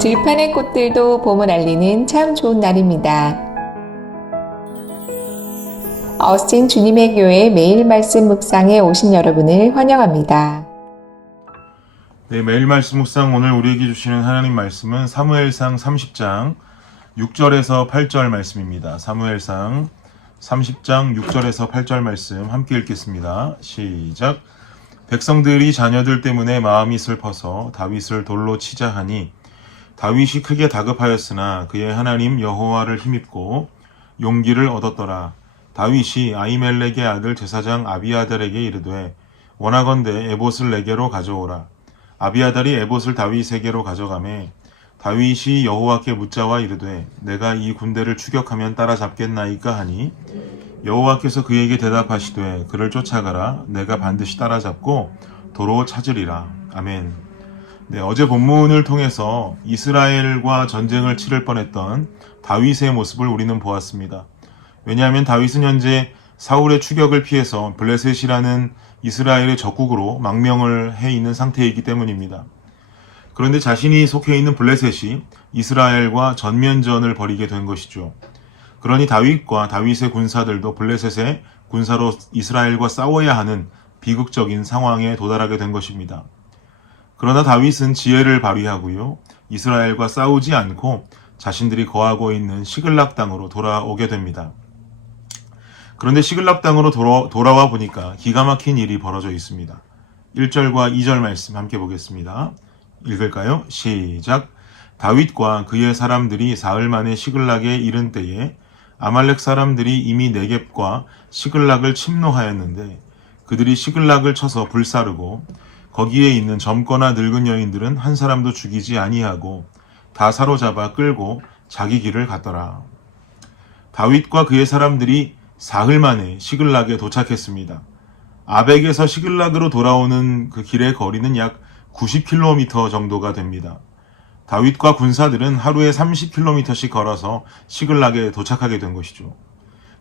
들판의 꽃들도 봄을 알리는 참 좋은 날입니다. 어스틴 주님의 교회 매일 말씀 묵상에 오신 여러분을 환영합니다. 네, 매일 말씀 묵상 오늘 우리에게 주시는 하나님 말씀은 사무엘상 30장 6절에서 8절 말씀입니다. 사무엘상 30장 6절에서 8절 말씀 함께 읽겠습니다. 시작. 백성들이 자녀들 때문에 마음이 슬퍼서 다윗을 돌로 치자 하니 다윗이 크게 다급하였으나 그의 하나님 여호와를 힘입고 용기를 얻었더라. 다윗이 아히멜렉의 아들 제사장 아비아달에게 이르되 원하건대 에봇을 내게로 가져오라. 아비아달이 에봇을 다윗에게로 가져가매 다윗이 여호와께 묻자와 이르되 내가 이 군대를 추격하면 따라잡겠나이까 하니 여호와께서 그에게 대답하시되 그를 쫓아가라. 내가 반드시 따라잡고 도로 찾으리라. 아멘. 네, 어제 본문을 통해서 이스라엘과 전쟁을 치를 뻔했던 다윗의 모습을 우리는 보았습니다. 왜냐하면 다윗은 현재 사울의 추격을 피해서 블레셋이라는 이스라엘의 적국으로 망명을 해 있는 상태이기 때문입니다. 그런데 자신이 속해 있는 블레셋이 이스라엘과 전면전을 벌이게 된 것이죠. 그러니 다윗과 다윗의 군사들도 블레셋의 군사로 이스라엘과 싸워야 하는 비극적인 상황에 도달하게 된 것입니다. 그러나 다윗은 지혜를 발휘하고요. 이스라엘과 싸우지 않고 자신들이 거하고 있는 시글락 땅으로 돌아오게 됩니다. 그런데 시글락 땅으로 돌아와 보니까 기가 막힌 일이 벌어져 있습니다. 1절과 2절 말씀 함께 보겠습니다. 읽을까요? 시작. 다윗과 그의 사람들이 사흘 만에 시글락에 이른 때에 아말렉 사람들이 이미 네겝과 시글락을 침노하였는데 그들이 시글락을 쳐서 불사르고 거기에 있는 젊거나 늙은 여인들은 한 사람도 죽이지 아니하고 다 사로잡아 끌고 자기 길을 갔더라. 다윗과 그의 사람들이 사흘 만에 시글락에 도착했습니다. 아벡에서 시글락으로 돌아오는 그 길의 거리는 약 90km 정도가 됩니다. 다윗과 군사들은 하루에 30km씩 걸어서 시글락에 도착하게 된 것이죠.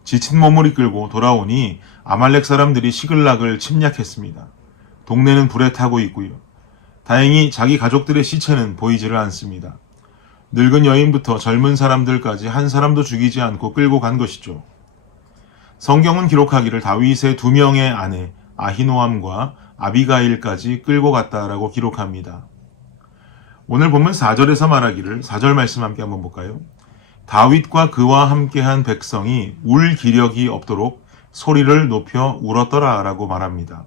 지친 몸을 이끌고 돌아오니 아말렉 사람들이 시글락을 침략했습니다. 동네는 불에 타고 있고요. 다행히 자기 가족들의 시체는 보이지를 않습니다. 늙은 여인부터 젊은 사람들까지 한 사람도 죽이지 않고 끌고 간 것이죠. 성경은 기록하기를 다윗의 2명의 아내 아히노암과 아비가일까지 끌고 갔다라고 기록합니다. 오늘 보면 4절에서 말하기를 4절 말씀 함께 한번 볼까요? 다윗과 그와 함께한 백성이 울 기력이 없도록 소리를 높여 울었더라 라고 말합니다.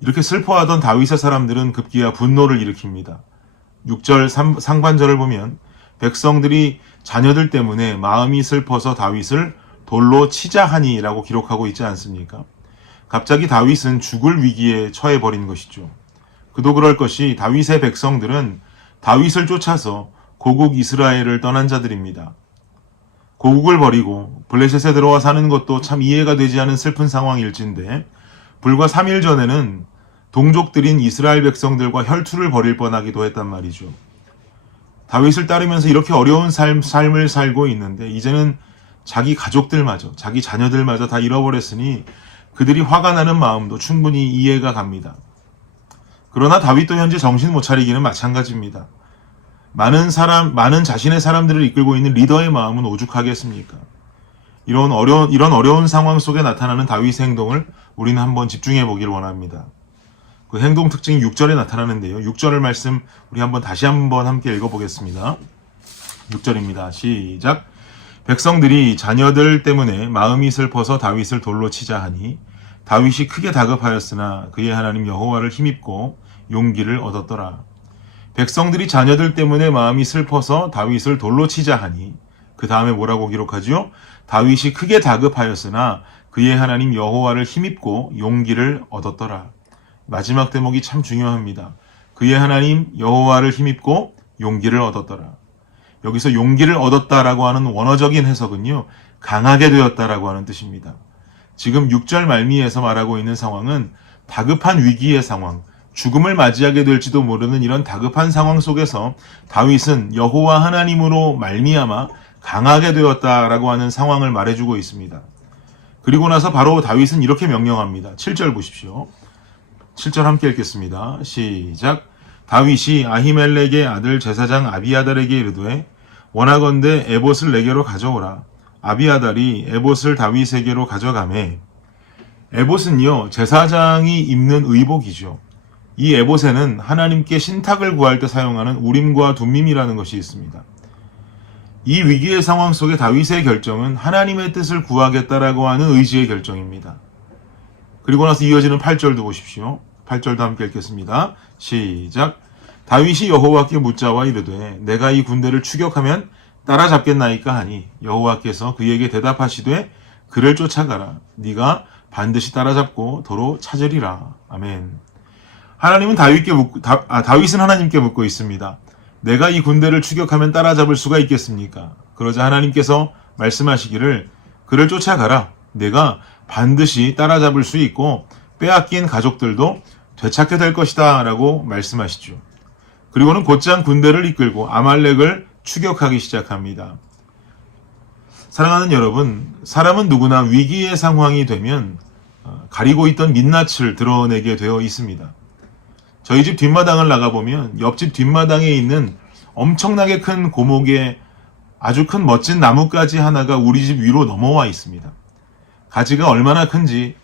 이렇게 슬퍼하던 다윗의 사람들은 급기야 분노를 일으킵니다. 6절 상반절을 보면 백성들이 자녀들 때문에 마음이 슬퍼서 다윗을 돌로 치자 하니 라고 기록하고 있지 않습니까? 갑자기 다윗은 죽을 위기에 처해버린 것이죠. 그도 그럴 것이 다윗의 백성들은 다윗을 쫓아서 고국 이스라엘을 떠난 자들입니다. 고국을 버리고 블레셋에 들어와 사는 것도 참 이해가 되지 않은 슬픈 상황일진데 불과 3일 전에는 동족들인 이스라엘 백성들과 혈투를 벌일 뻔하기도 했단 말이죠. 다윗을 따르면서 이렇게 어려운 삶을 살고 있는데 이제는 자기 가족들마저 자기 자녀들마저 다 잃어버렸으니 그들이 화가 나는 마음도 충분히 이해가 갑니다. 그러나 다윗도 현재 정신 못 차리기는 마찬가지입니다. 많은 자신의 사람들을 이끌고 있는 리더의 마음은 오죽하겠습니까? 이런 어려운 상황 속에 나타나는 다윗의 행동을 우리는 한번 집중해 보길 원합니다. 그 행동 특징이 6절에 나타나는데요. 6절의 말씀 우리 다시 한번 함께 읽어보겠습니다. 6절입니다. 시작. 백성들이 자녀들 때문에 마음이 슬퍼서 다윗을 돌로 치자 하니 다윗이 크게 다급하였으나 그의 하나님 여호와를 힘입고 용기를 얻었더라. 백성들이 자녀들 때문에 마음이 슬퍼서 다윗을 돌로 치자 하니 그 다음에 뭐라고 기록하죠? 다윗이 크게 다급하였으나 그의 하나님 여호와를 힘입고 용기를 얻었더라. 마지막 대목이 참 중요합니다. 그의 하나님 여호와를 힘입고 용기를 얻었더라. 여기서 용기를 얻었다라고 하는 원어적인 해석은요, 강하게 되었다라고 하는 뜻입니다. 지금 6절 말미에서 말하고 있는 상황은 다급한 위기의 상황, 죽음을 맞이하게 될지도 모르는 이런 다급한 상황 속에서 다윗은 여호와 하나님으로 말미암아 강하게 되었다라고 하는 상황을 말해주고 있습니다. 그리고 나서 바로 다윗은 이렇게 명령합니다. 7절 보십시오. 7절 함께 읽겠습니다. 시작. 다윗이 아히멜렉의 아들 제사장 아비아달에게 이르되 원하건대 에봇을 내게로 가져오라. 아비아달이 에봇을 다윗에게로 가져가매. 에봇은요, 제사장이 입는 의복이죠. 이 에봇에는 하나님께 신탁을 구할 때 사용하는 우림과 둠밈이라는 것이 있습니다. 이 위기의 상황 속에 다윗의 결정은 하나님의 뜻을 구하겠다라고 하는 의지의 결정입니다. 그리고 나서 이어지는 8절도 보십시오. 8절도 함께 읽겠습니다. 시작. 다윗이 여호와께 묻자와 이르되 내가 이 군대를 추격하면 따라잡겠나이까 하니 여호와께서 그에게 대답하시되 그를 쫓아가라. 네가 반드시 따라잡고 도로 찾으리라. 아멘. 하나님은 다윗은 하나님께 묻고 있습니다. 내가 이 군대를 추격하면 따라잡을 수가 있겠습니까? 그러자 하나님께서 말씀하시기를 그를 쫓아가라. 내가 반드시 따라잡을 수 있고 빼앗긴 가족들도 되찾게 될 것이다 라고 말씀하시죠. 그리고는 곧장 군대를 이끌고 아말렉을 추격하기 시작합니다. 사랑하는 여러분, 사람은 누구나 위기의 상황이 되면 가리고 있던 민낯을 드러내게 되어 있습니다. 저희 집 뒷마당을 나가보면 옆집 뒷마당에 있는 엄청나게 큰 고목에 아주 큰 멋진 나뭇가지 하나가 우리 집 위로 넘어와 있습니다. 가지가 얼마나 큰지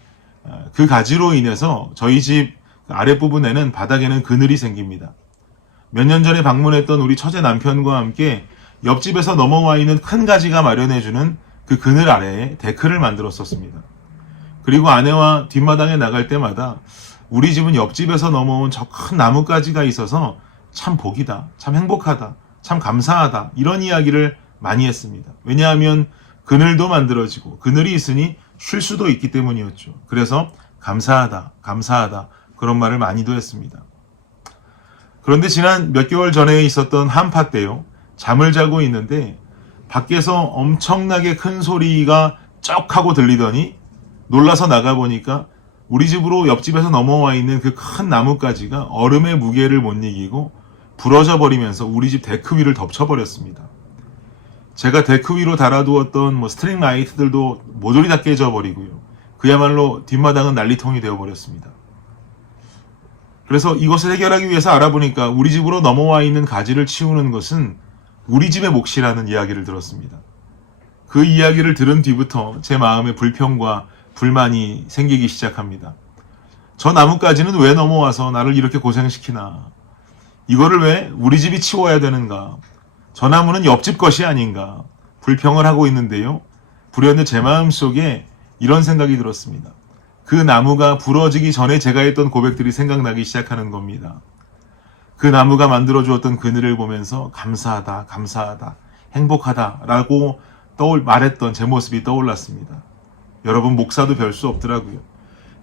그 가지로 인해서 저희 집 아랫부분에는 바닥에는 그늘이 생깁니다. 몇 년 전에 방문했던 우리 처제 남편과 함께 옆집에서 넘어와 있는 큰 가지가 마련해주는 그 그늘 아래에 데크를 만들었었습니다. 그리고 아내와 뒷마당에 나갈 때마다 우리 집은 옆집에서 넘어온 저 큰 나뭇가지가 있어서 참 복이다, 참 행복하다, 참 감사하다 이런 이야기를 많이 했습니다. 왜냐하면 그늘도 만들어지고 그늘이 있으니 쉴 수도 있기 때문이었죠. 그래서 감사하다, 감사하다 그런 말을 많이도 했습니다. 그런데 지난 몇 개월 전에 있었던 한파 때요. 잠을 자고 있는데 밖에서 엄청나게 큰 소리가 쩍 하고 들리더니 놀라서 나가보니까 우리 집으로 옆집에서 넘어와 있는 그 큰 나뭇가지가 얼음의 무게를 못 이기고 부러져 버리면서 우리 집 데크 위를 덮쳐버렸습니다. 제가 데크 위로 달아두었던 스트링 라이트들도 모조리 다 깨져버리고요. 그야말로 뒷마당은 난리통이 되어버렸습니다. 그래서 이것을 해결하기 위해서 알아보니까 우리 집으로 넘어와 있는 가지를 치우는 것은 우리 집의 몫이라는 이야기를 들었습니다. 그 이야기를 들은 뒤부터 제 마음에 불평과 불만이 생기기 시작합니다. 저 나뭇가지는 왜 넘어와서 나를 이렇게 고생시키나? 이거를 왜 우리 집이 치워야 되는가? 저 나무는 옆집 것이 아닌가? 불평을 하고 있는데요. 불현듯 제 마음속에 이런 생각이 들었습니다. 그 나무가 부러지기 전에 제가 했던 고백들이 생각나기 시작하는 겁니다. 그 나무가 만들어주었던 그늘을 보면서 감사하다, 감사하다, 행복하다 라고 말했던 제 모습이 떠올랐습니다. 여러분, 목사도 별 수 없더라고요.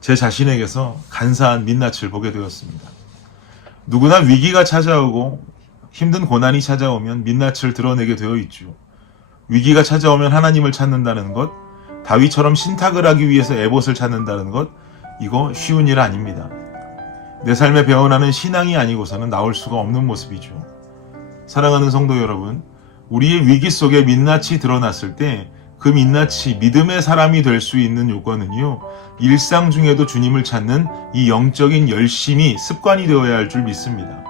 제 자신에게서 간사한 민낯을 보게 되었습니다. 누구나 위기가 찾아오고 힘든 고난이 찾아오면 민낯을 드러내게 되어 있죠. 위기가 찾아오면 하나님을 찾는다는 것, 다윗처럼 신탁을 하기 위해서 에봇을 찾는다는 것, 이거 쉬운 일 아닙니다. 내 삶에 배어나는 신앙이 아니고서는 나올 수가 없는 모습이죠. 사랑하는 성도 여러분, 우리의 위기 속에 민낯이 드러났을 때 그 민낯이 믿음의 사람이 될 수 있는 요건은요, 일상 중에도 주님을 찾는 이 영적인 열심이 습관이 되어야 할 줄 믿습니다.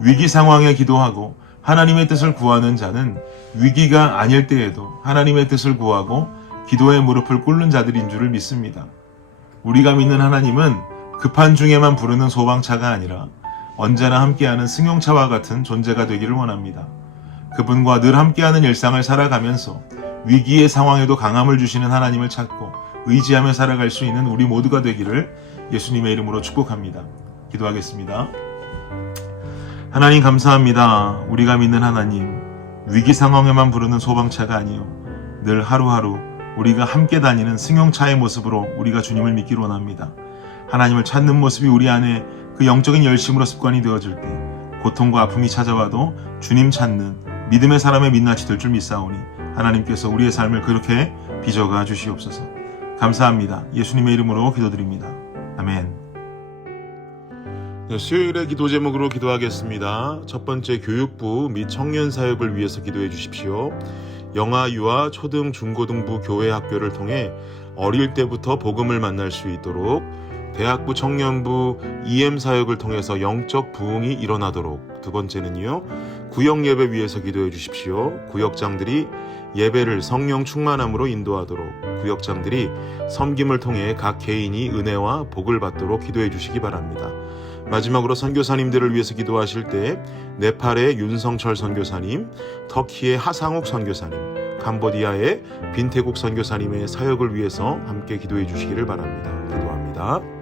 위기 상황에 기도하고 하나님의 뜻을 구하는 자는 위기가 아닐 때에도 하나님의 뜻을 구하고 기도의 무릎을 꿇는 자들인 줄을 믿습니다. 우리가 믿는 하나님은 급한 중에만 부르는 소방차가 아니라 언제나 함께하는 승용차와 같은 존재가 되기를 원합니다. 그분과 늘 함께하는 일상을 살아가면서 위기의 상황에도 강함을 주시는 하나님을 찾고 의지하며 살아갈 수 있는 우리 모두가 되기를 예수님의 이름으로 축복합니다. 기도하겠습니다. 하나님 감사합니다. 우리가 믿는 하나님, 위기 상황에만 부르는 소방차가 아니요 늘 하루하루 우리가 함께 다니는 승용차의 모습으로 우리가 주님을 믿기를 원합니다. 하나님을 찾는 모습이 우리 안에 그 영적인 열심으로 습관이 되어질 때 고통과 아픔이 찾아와도 주님 찾는 믿음의 사람의 민낯이 될 줄 믿사오니 하나님께서 우리의 삶을 그렇게 빚어가 주시옵소서. 감사합니다. 예수님의 이름으로 기도드립니다. 아멘. 수요일의 기도 제목으로 기도하겠습니다. 첫 번째, 교육부 및 청년 사역을 위해서 기도해 주십시오. 영아, 유아, 초등, 중고등부 교회 학교를 통해 어릴 때부터 복음을 만날 수 있도록 대학부 청년부 EM 사역을 통해서 영적 부흥이 일어나도록. 두 번째는요, 구역 예배 위해서 기도해 주십시오. 구역장들이 예배를 성령 충만함으로 인도하도록, 구역장들이 섬김을 통해 각 개인이 은혜와 복을 받도록 기도해 주시기 바랍니다. 마지막으로 선교사님들을 위해서 기도하실 때 네팔의 윤성철 선교사님, 터키의 하상욱 선교사님, 캄보디아의 빈태국 선교사님의 사역을 위해서 함께 기도해 주시기를 바랍니다. 기도합니다.